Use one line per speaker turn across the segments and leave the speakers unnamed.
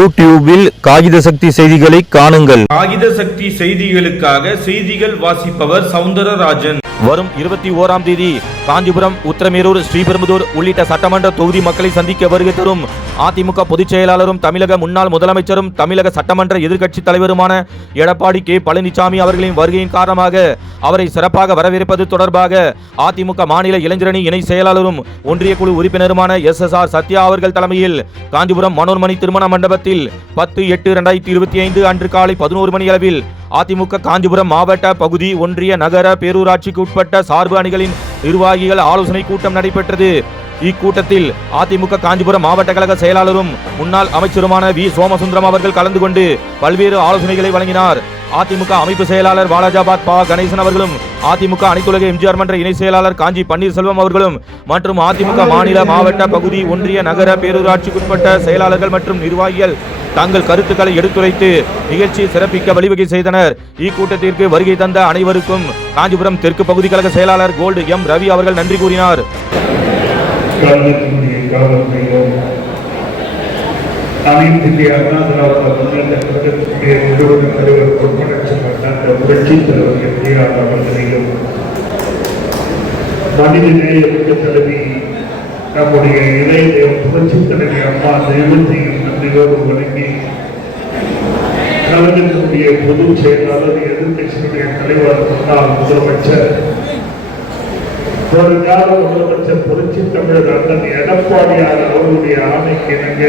யூடியூபில் காகித சக்தி செய்திகளை காணுங்கள்.
காகித சக்தி செய்திகளுக்காக செய்திகள் வாசிப்பவர் சவுந்தரராஜன்.
வரும் இருபத்தி ஓராம் தேதி காஞ்சிபுரம் உத்திரமேரூர் ஸ்ரீபெரும்புதூர் உள்ளிட்ட சட்டமன்ற தொகுதி மக்களை சந்திக்க வருகை தரும் அதிமுக பொதுச் செயலாளரும் தமிழக முன்னாள் முதலமைச்சரும் தமிழக சட்டமன்ற எதிர்க்கட்சித் தலைவருமான எடப்பாடி கே. பழனிசாமி அவர்களின் வருகையின் காரணமாக அவரை சிறப்பாக வரவேற்பது தொடர்பாக அதிமுக மாநில இளைஞரணி இணை செயலாளரும் ஒன்றிய குழு உறுப்பினருமான எஸ். எஸ். ஆர். சத்யா அவர்கள் தலைமையில் காஞ்சிபுரம் மனோர்மணி திருமண மண்டபத்தில் பத்து எட்டு இரண்டாயிரத்தி இருபத்தி ஐந்து அன்று காலை பதினோரு மணி அளவில் அதிமுக காஞ்சிபுரம் மாவட்ட பகுதி ஒன்றிய நகர பேரூராட்சிக்கு உட்பட்ட சார்பு அணிகளின் நிர்வாகிகள் ஆலோசனை கூட்டம் நடைபெற்றது. இக்கூட்டத்தில் அதிமுக காஞ்சிபுரம் மாவட்ட கழக செயலாளரும் முன்னாள் அமைச்சருமான வி. சோமசுந்தரம் அவர்கள் கலந்து கொண்டு பல்வேறு ஆலோசனைகளை வழங்கினார். அதிமுக அமைப்பு செயலாளர் வாலாஜாபாத் பா. கணேசன் அவர்களும் அதிமுக அனைத்துலக எம்ஜிஆர் மன்ற இணை செயலாளர் காஞ்சி பன்னீர்செல்வம் அவர்களும் மற்றும் அதிமுக மாநில மாவட்ட பகுதி ஒன்றிய நகர பேரூராட்சிக்குட்பட்ட செயலாளர்கள் மற்றும் நிர்வாகிகள் தங்கள் கருத்துக்களை எடுத்துரைத்து நிகழ்ச்சியை சிறப்பிக்க வழிவகை செய்தனர். இக்கூட்டத்திற்கு வருகை தந்த அனைவருக்கும் காஞ்சிபுரம் தெற்கு பகுதி கழக செயலாளர் கோல்டு எம். ரவி அவர்கள் நன்றி கூறினார்.
அனைத்து இந்திய அண்ணா திராவிட முன்னேற்ற கழகத்தினுடைய நிறுவன தலைவர் புரட்சி தலைவர் எம்ஜிஆர் அவர்களையும் தலைவி நம்முடைய இளைய புரட்சி தலைவி அம்மா தெய்வத்தையும் நன்றியோடு வணங்கி கழகத்தினுடைய பொதுச் செயலாளர் எதிர்கட்சியினுடைய தலைவர் முன்னாள் முதலமைச்சர் ஒரு கால முதலமைச்சர் புரட்சி தமிழர் அண்ணன் எடப்பாடியார் அவருடைய ஆணைக்கு இணங்க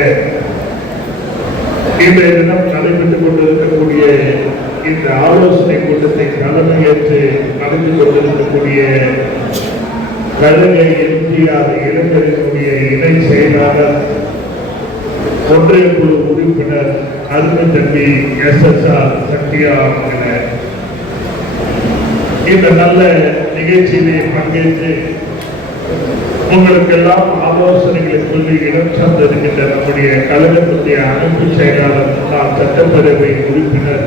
இன்றைய தினம் நடைபெற்றுக் கொண்டிருக்கக்கூடிய இந்த ஆலோசனை கூட்டத்தை தலைமையேற்று நடந்து கொண்டிருக்கக்கூடிய கழக எம்ஜிஆர் இளைஞர்களுடைய இணை செயலாளர் ஒன்றிய குழு உறுப்பினர் அருமை தம்பி எஸ் எஸ் ஆர் சத்யா என. இந்த நல்ல நிகழ்ச்சியிலே பங்கேற்று உங்களுக்கெல்லாம் ஆலோசனைகளை சொல்லி இடம் சார்ந்திருக்கின்ற நம்முடைய கழகத்துடைய அமைப்பு செயலாளர் முன்னாள் சட்டப்பேரவை உறுப்பினர்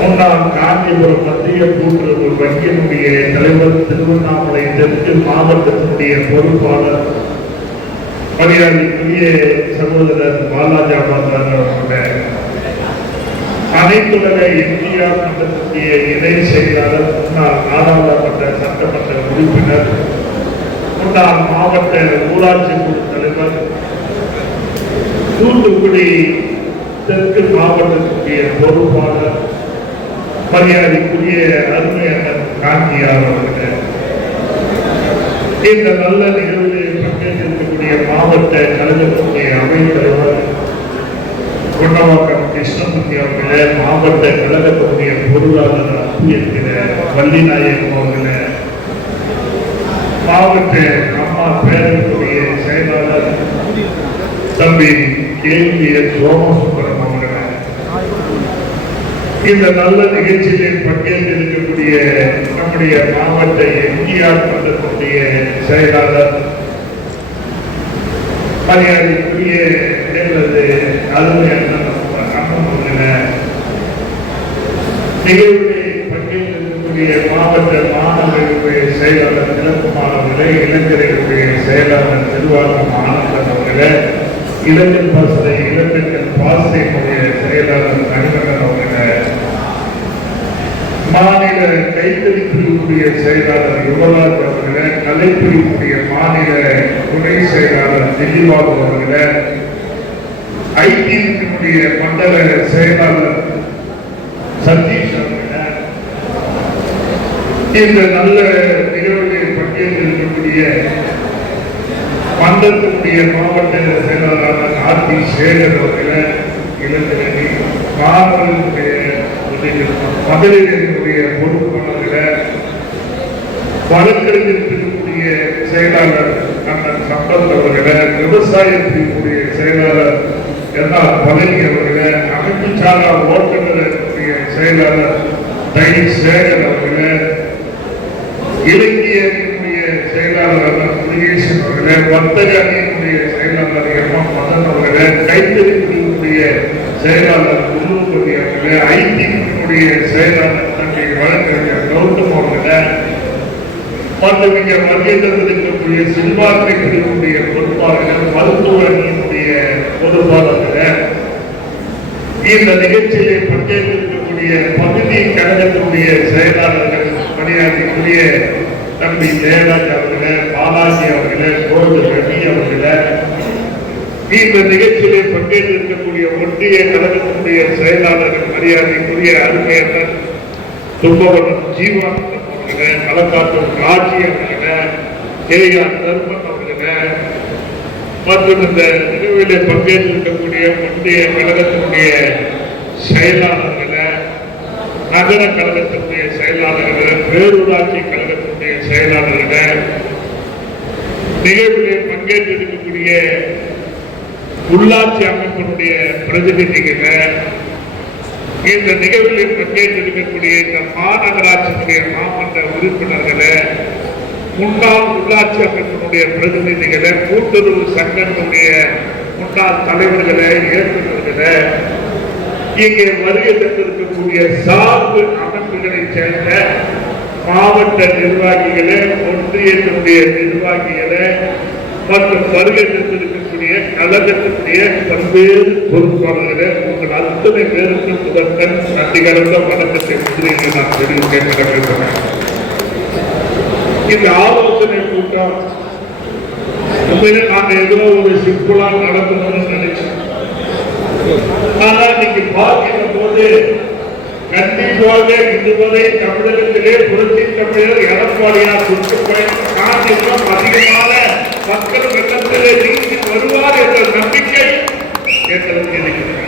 முன்னாள் காஞ்சிபுரம் மத்திய கூட்டுறவு வங்கியினுடைய தலைவர் திருவண்ணாமலை தெற்கு மாவட்டத்தினுடைய பொறுப்பாளர் மரியாதைக்குரிய சகோதரர் பாலாஜா அம்மாதார் அவர்களுடைய அனைத்துலக இந்தியா மன்றத்தினுடைய இணை செயலாளர் முன்னாள் நாடாளுமன்ற சட்டமன்ற உறுப்பினர் முன்னாள் மாவட்ட ஊராட்சி குழு தலைவர் தூத்துக்குடி தெற்கு மாவட்டத்தினுடைய பொறுப்பாளர் மரியாதைக்குரிய அருமை அண்ணன் காந்தியார் அவர்கள். இந்த நல்ல நிகழ்வில் பங்கேற்றிருக்கக்கூடிய மாவட்ட கழகத்தினுடைய அமைத்தலைவர் குண்டவாக்கம் கிருஷ்ணமூர்த்தி அவர்களே மாவட்ட கழகத்துடைய பொருளாளர் அன்பு என்கிற வள்ளிநாயகம் அவர்களே மாவட்ட அம்மா பேரவையுடைய செயலாளர் தம்பி கேள்விய சோமசுந்தரம் அவர்களே இந்த நல்ல நிகழ்ச்சியில் பங்கேற்றிருக்கக்கூடிய நம்முடைய மாவட்ட எம்ஜிஆர் மன்றத்தினுடைய செயலாளர் மரியாதைக்குரிய எங்களது அருமை அண்ணன் அண்ணன் அவர்களே நிகழ்வில் மாவட்ட மாணவர்களுடைய செயலாளர் சிறப்பு மாணவர்களே இளைஞர்களுடைய செயலாளர் நிர்வாகம் ஆனந்தன் அவர்களே இளைஞர் பாசறை இளைஞர்கள் பாசறையினுடைய செயலாளர் கனிமகன் அவர்களே மாநில கைத்தறி பிரிவுடைய செயலாளர் யுவராஜ் அவர்களே கலைப்பிரிவுடைய மாநில துணை செயலாளர் திலீபாபு அவர்களை ஐக்கியத்தினுடைய மண்டல செயலாளர் சதீஷ் அவர்களை இந்த நல்ல நிகழ்வில் பங்கேற்றிருக்கக்கூடிய மண்டலத்தினுடைய மாவட்ட செயலாளர் ஆர் பி சேகர் அவர்களே இளைஞரணி மாணவர்களுடைய பொறுப்பாளர்களை வழக்கறிஞர்களுக்கு இங்கே செயலாளர் அண்ணன் சம்பத் அவர்களே விவசாய செயலாளர் எல்லா ஆர் பழனி அவர்களே அமைப்பு சாரா ஓட்டுநருடைய செயலாளர் தை சேகர் அவர்களே இலக்கியத்தினுடைய செயலாளர் முருகேசன் அவர்களே வர்த்தக அணியினுடைய செயலாளர் எம் எம் மதன் அவர்களே கைத்தறி செயலாளர் குருபதி அவர்களே செயலாளர் தங்கை வழக்கறிஞர் கௌதம் அவர்களே மற்றும் மத்திய இருக்கக்கூடிய சிறுபான்மை பொறுப்பாளர்கள் மருத்துவ அணியினுடைய இந்த நிகழ்ச்சியிலே பங்கேற்றிருக்கக்கூடிய பகுதி கழகத்தினுடைய செயலாளர்கள் பணியாற்றக்கூடிய தம்பி ஜெயராஜ் அவர்களே பாலாஜி அவர்களே கோவிந்த ரவி அவர்களே. இந்த நிகழ்ச்சியிலே பங்கேற்றிருக்கக்கூடிய ஒன்றிய கழகத்தினுடைய செயலாளர்கள் மரியாதைக்குரிய அருமையர் தும்பவனம் ஜீவா அவர்களுக்கு மலக்காத்தூர் ராஜி அவர்களுக்கு கேஆர் தர்மன் அவர்களுக்கு மற்றும் இந்த நிகழ்விலே பங்கேற்றிருக்கக்கூடிய முந்தைய கழகத்தினுடைய செயலாளர்களை நகர கழகத்தினுடைய செயலாளர்களை பேரூராட்சி கழகத்தினுடைய செயலாளர்களை நிகழ்விலே பங்கேற்றிருக்கக்கூடிய உள்ளாட்சி அமைப்பினுடைய பிரதிநிதிகளை இந்த நிகழ்வில் கேட்டிருக்கக்கூடிய இந்த மாநகராட்சியினுடைய மாமன்ற உறுப்பினர்களை முன்னாள் உள்ளாட்சி அமைப்பினுடைய பிரதிநிதிகளை கூட்டுறவு சங்கத்தினுடைய முன்னாள் தலைவர்களை இயக்குநர்களை இங்கே வருகை தந்திருக்கக்கூடிய சார்பு அமைப்புகளைச் சேர்ந்த மாவட்ட நிர்வாகிகளை ஒன்றியத்தினுடைய நிர்வாகிகளை மற்றும் வருகை கழகத்தினுடைய பல்வேறு பொறுப்பாளர்களே உங்கள் அத்தனை பேருக்கு முதற்கண் நன்றி கலந்த வணக்கத்தை முதலில் நான் தெரிவிக்க கடமைப்படுறேன் இந்த ஆலோசனை கூட்டம் உண்மையிலே நான் ஏதோ ஒரு சிம்பிளா நடத்தணும்னு நினைச்சேன். ஆனா இன்னைக்கு பார்க்கிற போது கண்டிப்பாக இதுவரை தமிழகத்திலே புரட்சி தமிழர் எடப்பாடியார் சுற்றுப்பயணம் காரணம் அதிகமான மக்கள் வெள்ளத்திலே நீங்கி வருவார் என்ற நம்பிக்கை எங்களுக்கு இருக்கிறது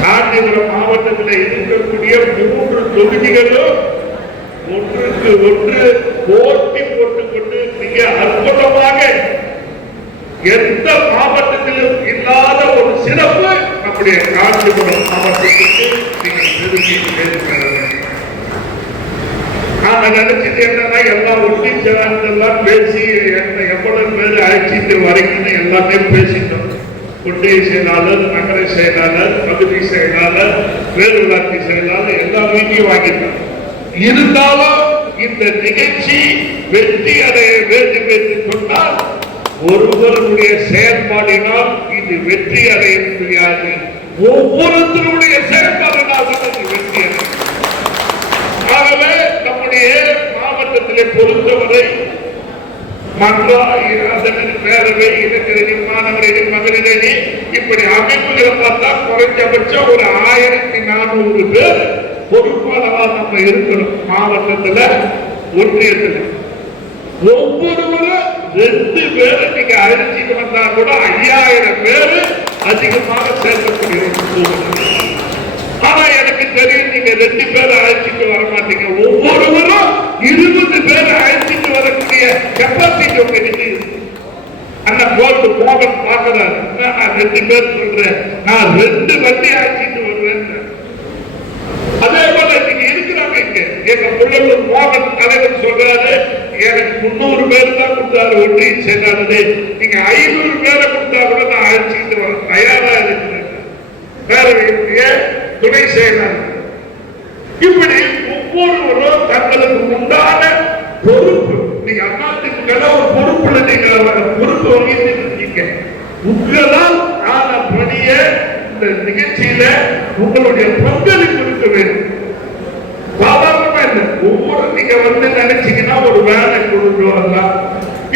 காஞ்சிபுரம் மாவட்டத்தில் இருக்கக்கூடிய மூன்று தொகுதிகளும் ஒன்றுக்கு ஒன்று போட்டி போட்டுக்கொண்டு மிக அற்புதமாக எந்த மாவட்டத்திலும் இல்லாத ஒரு சிறப்பு நம்முடைய காஞ்சிபுரம் மாவட்டத்துக்கு நீங்கள் பெருக்கி சேர்க்கிற நான் நினைச்சது என்னன்னா எல்லாம் ஒட்டி சேர்ந்தெல்லாம் பேசி என்னை எவ்வளவு பேர் அழைச்சிட்டு வரீங்கன்னு எல்லாமே பேசிட்டோம். ஒன்றிய செயலாளர் நகர செயலாளர் பகுதி செயலாளர் பேரூராட்சி செயலாளர் எல்லா வீட்டையும் வாங்கிட்டோம். இருந்தாலும் இந்த நிகழ்ச்சி வெற்றி அடைய வேண்டும் என்று சொன்னால் ஒருவருடைய செயல்பாடினால் இது வெற்றி அடைய முடியாது. ஒவ்வொருத்தருடைய செயல்பாடு தான் இது வெற்றி அடையும் ஆகவே நம்முடைய மாவட்டத்திலே பொறுத்தவரை மன்றா அதன் பேரவை இளைஞரணி மாணவரணி மகளிரணி இப்படி அமைப்புகளை பார்த்தா குறைஞ்சபட்சம் ஒரு ஆயிரத்தி நானூறு பேர் பொறுப்பாளரா நம்ம இருக்கணும். மாவட்டத்துல ஒன்றியத்துல ஒவ்வொருவரும் ரெண்டு பேரை நீங்க அழைச்சிட்டு வந்தா கூட ஐயாயிரம் பேர் அதிகமாக சேர்க்கக்கூடிய ஒரு ஆனா எனக்கு தெரியும் நீங்க ரெண்டு பேரை அழைச்சிட்டு வர மாட்டீங்க. ஒவ்வொருவரும் இருபது அழைச்சிட்டு வரக்கூடிய கெப்பாசிட்டி உங்களுக்கு இருக்கு அண்ணன் நான் ரெண்டு பேர் சொல்றேன். நான் ரெண்டு வண்டி அழைச்சிட்டு வருவேன். அதே போல நீங்க இருக்கிறாங்க இங்க. எங்க புள்ளூர் மோகன் தலைவர் சொல்றாரு எனக்கு முன்னூறு பேர் தான் கொடுத்தாரு ஒன்றிய செயலாளரு. நீங்க ஐநூறு பேரை கொடுத்தா கூட நான் அழைச்சிட்டு வர தயாரா இருக்கிறேன். பேரவையினுடைய துணை செயலாளர். இப்படி ஒவ்வொருவரும் தங்களுக்கு உண்டான பொறுப்பு நீங்க அண்ணாத்திமுக ஒரு பொறுப்புல நீங்க பொறுப்பு வகித்து இருக்கீங்க உங்களால் ஆன பணிய இந்த நிகழ்ச்சியில உங்களுடைய பங்களிப்பு இருக்க வேண்டும். சாதாரணமா இல்லை. ஒவ்வொரு நீங்க வந்து நினைச்சீங்கன்னா ஒரு வேலை கொண்டு வரலாம்.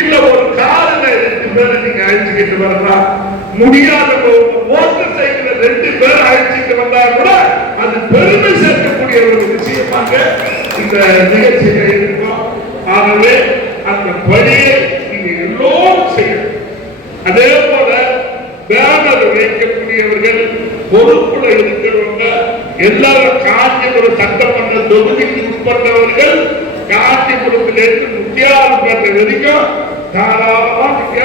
இல்ல ஒரு காரில் ரெண்டு பேரை நீங்க அழைச்சிக்கிட்டு வரலாம். முடியாத மோட்டர் சைக்கிள் ரெண்டு பேர் அழைச்சிட்டு வந்தா கூட அது பெருமை சேர்க்கக்கூடிய ஒரு விஷயமாக இந்த நிகழ்ச்சியில இருக்கும். ஆகவே அந்த பணியை நீங்க எல்லோரும் செய்யணும். அதே போல பேனர் வைக்கக்கூடியவர்கள் பொறுப்புல இருக்கிறவங்க எல்லாரும் காஞ்சிபுரம் சட்டமன்ற தொகுதிக்கு உட்பட்டவர்கள் காஞ்சிபுரத்திலிருந்து முத்தியாலப்பேட்டை வரைக்கும் தாராளமா நீங்க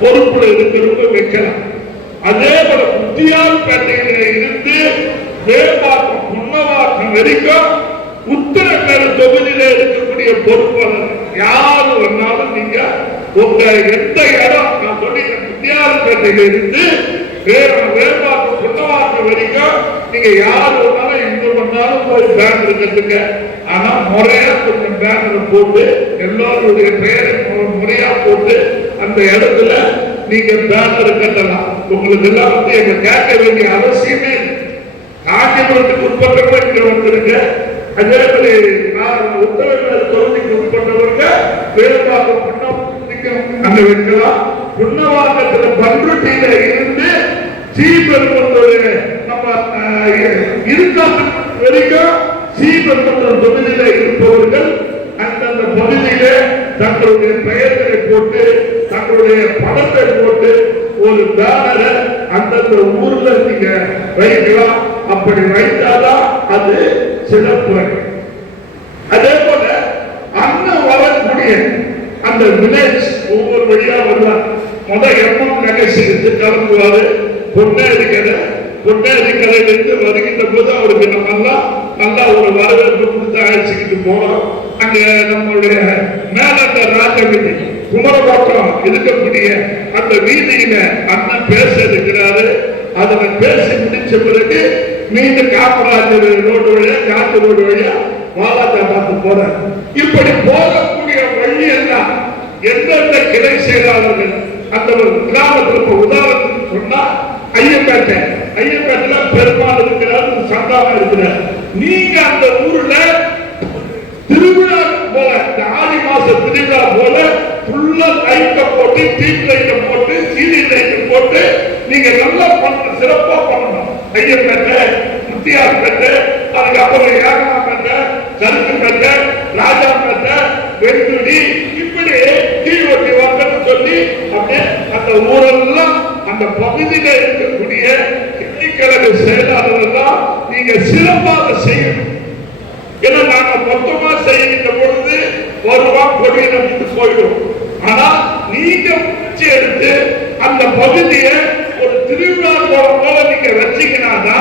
பொறுப்புல இருக்கிறவங்க வைக்கலாம். அதே போல முத்தியாலப்பேட்டையில இருந்து வேப்பாக்கம் புன்னவாக்கம் வரைக்கும் உத்தரமேல தொகுதியில இருக்கக்கூடிய பொறுப்பாளர்கள் யாரு வந்தாலும் நீங்க உங்க எந்த இடம் நான் சொல்லிட்டேன் வித்தியாசப்பேட்டையில இருந்து வேற வேறுபாட்டு புண்ணவாக்கு வரைக்கும் நீங்க யார் வந்தாலும் எங்க வந்தாலும் போய் பேனர் கட்டுங்க ஆனா முறையா கொஞ்சம் பேனர் போட்டு எல்லோருடைய பெயரை மு- முறையா போட்டு அந்த இடத்துல நீங்க பேனர் கட்டலாம். உங்களுக்கு எல்லாம் வந்து எங்க கேட்க வேண்டிய அவசியமே இல்லை. காஞ்சிபுரத்துக்கு உட்பட்டவங்க இங்க வந்திருக்க அதே மாதிரி நான் உத்தரவினர் தொகுதிக்கு உட்பட்டவங்க வேலுவாக்கம் புண்ணவாக்கத்துக்கு அங்க வைக்கலாம். புண்ணவாக்கத்துல பண்ருட்டியில இருந்து ஸ்ரீபெரும்புத்தூர் நம்ம இருக்காட்டு வரைக்கும் ஸ்ரீபெரும்புத்தூர் தொகுதியில இருப்பவர்கள் அந்தந்த பகுதியிலே தங்களுடைய பெயர்களை போட்டு தங்களுடைய படத்தை போட்டு ஒரு பேனரை அந்தந்த ஊர்ல நீங்க வைக்கலாம். அப்படி வைத்தாதான் அது சிறப்பு அதே போல அண்ணன் வரக்கூடிய அந்த வில்லேஜ் ஒவ்வொரு வழியா வருவார். முத எம்எம் நகைச்சுக்கு கிளம்புவாரு. பொன்னேரி கடை பொன்னேரி கடையிலிருந்து வருகின்ற போது அவருக்கு நம்ம எல்லாம் நல்லா ஒரு வரவேற்பு கொடுத்து அழைச்சிக்கிட்டு போனோம். அங்க நம்மளுடைய மேலந்த ராஜவீதி குமரபாக்கம் இருக்கக்கூடிய அந்த வீதியில அண்ணன் பேச இருக்கிறாரு. அதனை பேசி முடிச்ச பிறகு மீண்டும் காமராஜர் ரோடு வழியா காத்து ரோடு வழியா வாலாஜா பார்த்து போறேன் இப்படி போகக்கூடிய வழி எல்லாம் எந்தெந்த கிளை செயலாளர்கள்? அந்த ஒரு கிராமத்தில் இப்ப உதாரணத்துக்கு சொன்னா ஐயப்பேட்டை. ஐயப்பேட்டில பெருமாள் இருக்கிறார் சந்தானம் இருக்கிறார். நீங்க அந்த ஊர்ல திருவிழா போல இந்த ஆடி மாச திருவிழா போல ஃபுல்லா லைட்ட போட்டு டீப் லைட்ட போட்டு சீடி லைட்டை போட்டு நீங்க நல்லா பண்ண சிறப்பா பண்ணணும். ஐயப்பேட்டை முத்தியார் பேட்டை அதுக்கப்புறம் ஏகமா பெற்ற சருக்கு பெற்ற ராஜா பெற்ற வெட்டுடி இப்படி தீ ஒட்டி சொல்லி அப்படியே அந்த ஊரெல்லாம் அந்த பகுதியில இருக்கக்கூடிய கிழக்கு செயலாளர்கள் தான் நீங்க சிறப்பாக செய்யணும். ஏன்னா நாங்க மொத்தமா செய்கின்ற பொழுது வருவான் கொடியை நம்பிட்டு போயிடும். ஆனா நீங்க முயற்சி எடுத்து அந்த பகுதியை ஒரு திருவிழா போல போல நீங்க வச்சீங்கன்னா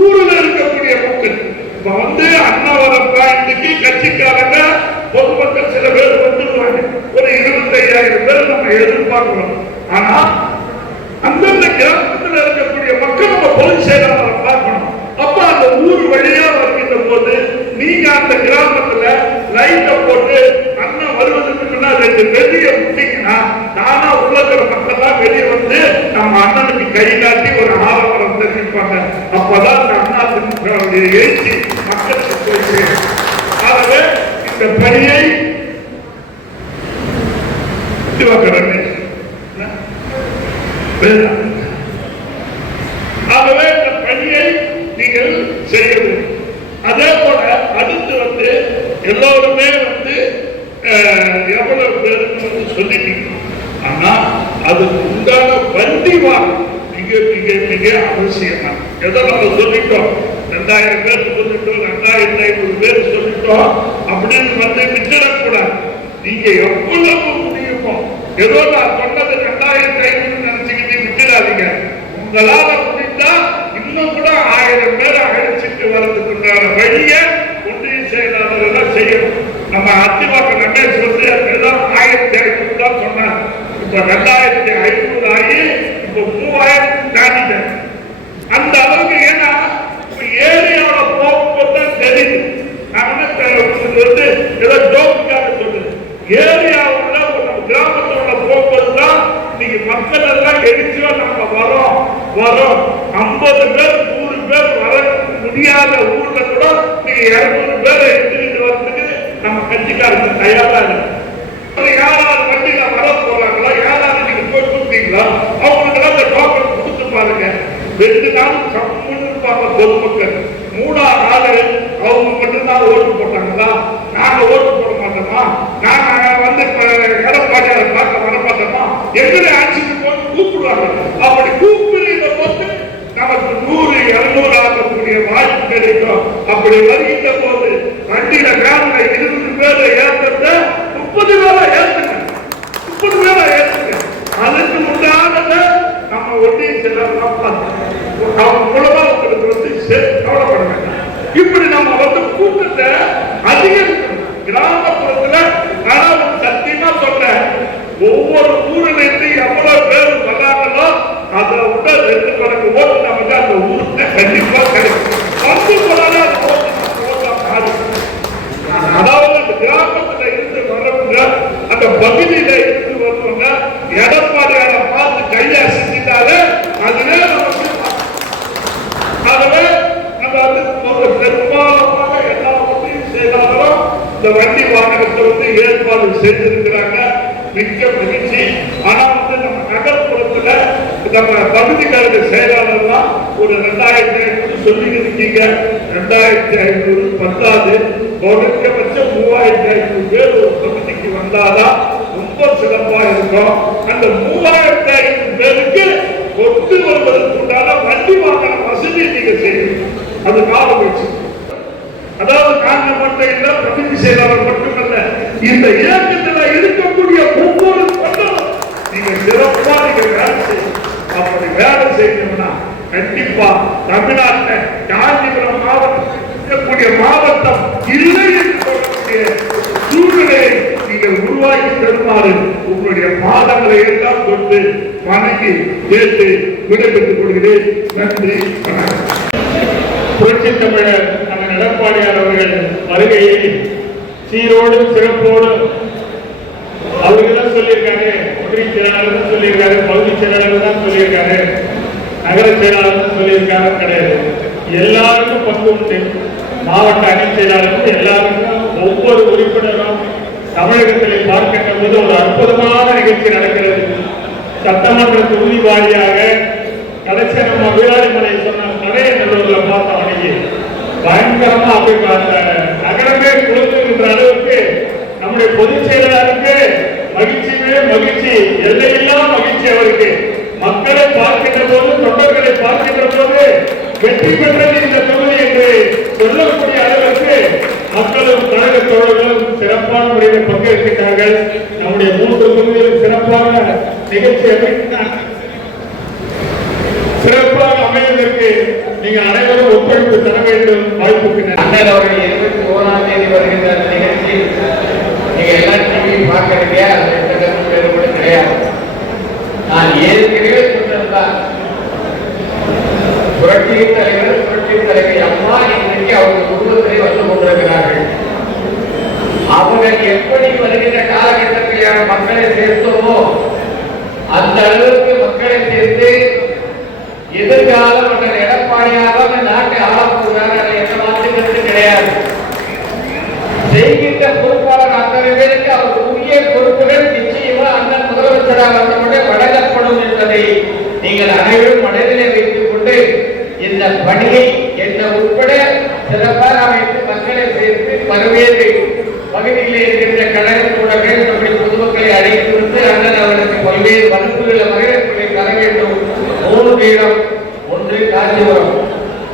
ஊர்ல இருக்கக்கூடிய மக்கள் இப்ப வந்து அன்னவரம் பாயிண்ட்டுக்கு கட்சிக்காரங்க பொதுமக்கள் சில பேர் வந்துருவாங்க ஒரு இருபத்தையாயிரம் பேர் நம்ம எதிர்பார்க்கிறோம் ஆனா அந்தந்த கிராமத்தில் இருக்கக்கூடிய மக்கள் நம்ம பொது செயலாளரை பார்க்கணும் அப்ப அந்த ஊர் வழியா வருகின்ற போது நீங்க அந்த கிராமத்துல லைட்ட போட்டு அண்ணன் வருவதற்கு முன்னாடி ரெண்டு வெளிய விட்டீங்கன்னா தானா உள்ள இருக்கிற மக்கள் எல்லாம் வெளியே வந்து நம்ம அண்ணனுக்கு கை காட்டி ஒரு ஆரவாரம் தெரிவிப்பாங்க அப்பதான் அந்த அண்ணா திமுகவுடைய எழுச்சி மக்களுக்கு போய் சேரும். ஆகவே இந்த பணியை திவாகரன் வேண்டாம். ஆகவே இந்த பணியை நீங்கள் செய்ய வேண்டும் அதே போல அடுத்து வந்து எல்லோருமே வந்து அஹ், எவ்வளவு பேருக்கு வந்து சொல்லிட்டீங்க ஆனா அதுக்கு உண்டான வண்டி வாகனம் மிக மிக மிக அவசியமா எதை நம்ம சொல்லிட்டோம் ரெண்டாயிரம் பேர் சொல்லிட்டோம் ரெண்டாயிரத்தி ஐநூறு பேர் சொல்லிட்டோம் அப்படின்னு வந்து விட்டுடக்கூடாது நீங்க எவ்வளவு முடியுமோ ஏதோ நான் சொன்னது ரெண்டாயிரத்தி ஐநூறு நினைச்சுக்கிட்டு விட்டுடாதீங்க. உங்களால முடிந்தா இன்னும் கூட ஆயிரம் பேரை அழைச்சிட்டு வர்றதுக்குண்டான வழியை ஒன்றிய செயலாளர் எல்லாம் செய்யணும். நம்ம அத்திவாக்க ரமேஷ் வந்து ஏதோ ஆயிரத்தி ஐநூறு தான் சொன்னாங்க இப்ப ரெண்டாயிரத்தி ஐநூறு ஆகி இப்ப மூவாயிரத்து தாண்டிட்டேன் அந்த அளவுக்கு ஏன்னா இப்ப ஏரியாவில போகும்போது தான் தெரியுது. நான் வந்து ஏதோ ஜோக்குக்காக சொல்றேன் ஏ நம்ம கிராமத்தோட போகும்போது தான் நீங்க மக்கள் எல்லாம் எரிச்சுவா நம்ம வரும். ஐம்பது பேர் நூறு பேர் வர முடியாத ஊர்ல கூட நீங்க இருநூறு பேர் எடுத்துக்கிட்டு வரதுக்கு நம்ம கட்சிக்காரங்க தயாரா இருக்கு யாராவது வண்டியில வர போறாங்களா? யாராவது நீங்க போய் கொடுத்தீங்களா அவங்களுக்கெல்லாம் இந்த டோக்கன் கொடுத்து பாருங்க. ரெண்டு நாள் கம்முன்னு இருப்பாங்க பொதுமக்கள். மூணாவது நாள் அவங்க மட்டும்தான் ஓட்டு போட்டாங்களா? நாங்க ஓட்டு போட மாட்டோமா? நாங்க வந்து இப்ப எடப்பாடியாரை பார்க்க வர மாட்டோமா எங்களை ஆட்சிக்கு போய் கூப்பிடுவாங்க. அப்படி கூப்பிடு நமக்கு நூறு இருநூறு ஆகக்கூடிய வாய்ப்பு கிடைக்கும். அப்படி வருகின்ற போது எடப்பாடியார பார்த்து கையை அசைச்சிட்டாலே அதுவே நமக்கு ஆகவே நம்ம வந்து ஒரு பெரும்பாலமாக எல்லா வசதியும் செய்தாலும் இந்த வண்டி வாகனத்தை வந்து ஏற்பாடு செய்திருக்கிறாங்க. மிக்க மகிழ்ச்சி. ஆனா வந்து நம்ம நகர்ப்புறத்துல நம்ம பகுதிக்காரங்க செயலாளர் ஒரு ரெண்டாயிரத்தி ஐநூறு சொல்லி இருக்கீங்க ரெண்டாயிரத்தி ஐநூறு பத்தாது. குறைஞ்சபட்சம் மூவாயிரத்தி ஐநூறு பேர் ஒரு பகுதிக்கு வந்தாதான் ரொம்ப சிறப்பா இருக்கும். அந்த மூவாயிரத்தி ஐநூறு பேருக்கு கொண்டு வருவதற்கு உண்டான வண்டி வாகன வசதி நீங்க செய்யணும். அது காலமுயற்சி அதாவது காரணம் மட்டும் இல்ல பிரதிநிதி செயலாளர் மட்டுமல்ல இந்த இயக்கத்துல இருக்கக்கூடிய ஒவ்வொரு தொண்டரும் நீங்க சிறப்பா நீங்க வேலை செய்யணும். அப்படி வேலை செய்யணும்னா கண்டிப்பா தமிழ்நாட்டில் காஞ்சிபுரம் மாவட்டம் இருக்கக்கூடிய மாவட்டம் இல்லை என்று சொல்லக்கூடிய சூழ்நிலையை நீங்கள் உருவாக்கி தருமாறு உங்களுடைய பாதங்களை எல்லாம் கொண்டு வணங்கி கேட்டு விடைபெற்றுக் கொள்கிறேன். நன்றி வணக்கம். புரட்சி தமிழர் அண்ணன் எடப்பாடியார் அவர்கள் வருகையை சீரோடும் சிறப்போடும் அவர்கள் தான் சொல்லியிருக்காரு ஒன்றிய செயலாளர் தான் சொல்லியிருக்காரு பகுதி செயலாளர் தான் சொல்லியிருக்காரு நகர செயலாளர் தான் சொல்லியிருக்காரு கிடையாது. எல்லாருக்கும் பங்கு உண்டு. மாவட்ட அணி செயலாளருக்கும் எல்லாருக்கும் ஒவ்வொரு உறுப்பினரும் தமிழகத்திலே பார்க்கின்ற போது ஒரு அற்புதமான நிகழ்ச்சி நடக்கிறது. சட்டமன்ற தொகுதி வாரியாக கடைசி நம்ம வீராளிமலை சொன்ன கடையை நல்லூர்ல பார்த்தோம் அன்னைக்கு. பயங்கரமா அப்படி அந்த நகரமே குளிர்ந்துகின்ற அளவுக்கு நம்முடைய பொதுச் செயலாளருக்கு மகிழ்ச்சியுமே மகிழ்ச்சி எல்லையெல்லாம் மகிழ்ச்சி அவருக்கு. மக்களை பார்க்கின்ற போது தொண்டர்களை பார்க்கின்ற போது வெற்றி பெற்றது இந்த தொகுதி என்று சொல்லக்கூடிய அளவுக்கு மக்களும் கழக தோழர்களும் சிறப்பான பங்கேற்கிறார்கள் நம்முடைய மூன்று தொகுதிகளும் சிறப்பான நிகழ்ச்சி சிறப்பாக அமைவதற்கு நீங்கள் அனைவரும் ஒத்துழைப்பு தர வேண்டும். வாய்ப்புக்கு
அண்ணன் அவர்கள் இருபத்தி ஓராம் தேதி வருகின்ற நிகழ்ச்சி நீங்க எல்லா டிவியும் பார்க்கறீங்க. அது கிடையாது. நான் ஏற்கனவே சொன்னதுதான். புரட்சி தலைவர் புரட்சி தலைவி அம்மா இன்றைக்கு அவங்க குடும்பத்திலே வந்து கொண்டிருக்கிறார்கள் அவர்கள் எப்படி வருகின்ற காலகட்டத்தில் மக்களை சேர்த்தோமோ அந்த அளவுக்கு மக்களை சேர்த்து எதிர்காலம் அவர்கள் எடப்பாடியாக இந்த நாட்டை ஆளப்போகிறார் அதில் எந்த மாற்று கருத்து கிடையாது செய்கின்ற பொறுப்பாளர் அத்தனை பேருக்கு அவர் உரிய பொறுப்புகள் நிச்சயமா அண்ணன் முதலமைச்சராக வந்தவுடனே வழங்கப்படும் என்பதை நீங்கள் அனைவரும் மனதிலே வைத்துக் கொண்டு இந்த பணியை என்ன உட்பட சிறப்பாக அமைத்து மக்களை சேர்த்து பல்வேறு பகுதிகளில் இருக்கின்ற கழக தோழர்கள் நம்முடைய பொதுமக்களை அழைத்து வந்து அண்ணன் அவருக்கு பல்வேறு மதிப்புகளை வரவேற்புகளை தர வேண்டும். மூணு பீடம் ஒன்று காஞ்சிபுரம்.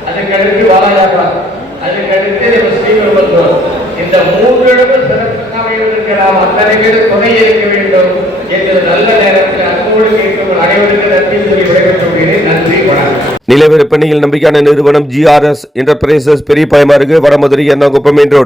அதுக்கடுத்து வாலாஜாபாத் அதுக்கடுத்து நம்ம ஸ்ரீபெரும்புத்தூர் இந்த மூன்று இடமும் சிறப்பாக அமைவதற்கு நாம் அத்தனை பேரும் துணை இருக்க வேண்டும். என்று நல்ல நேரம் அன்போடு கேட்கும்
நம்பிக்கையான நிறுவனம் ஜிஆர்எஸ் என்டர்பிரைசஸ் பெரிய பயமாறுகு வடமதுரை குப்பம் மெயின் ரோடு.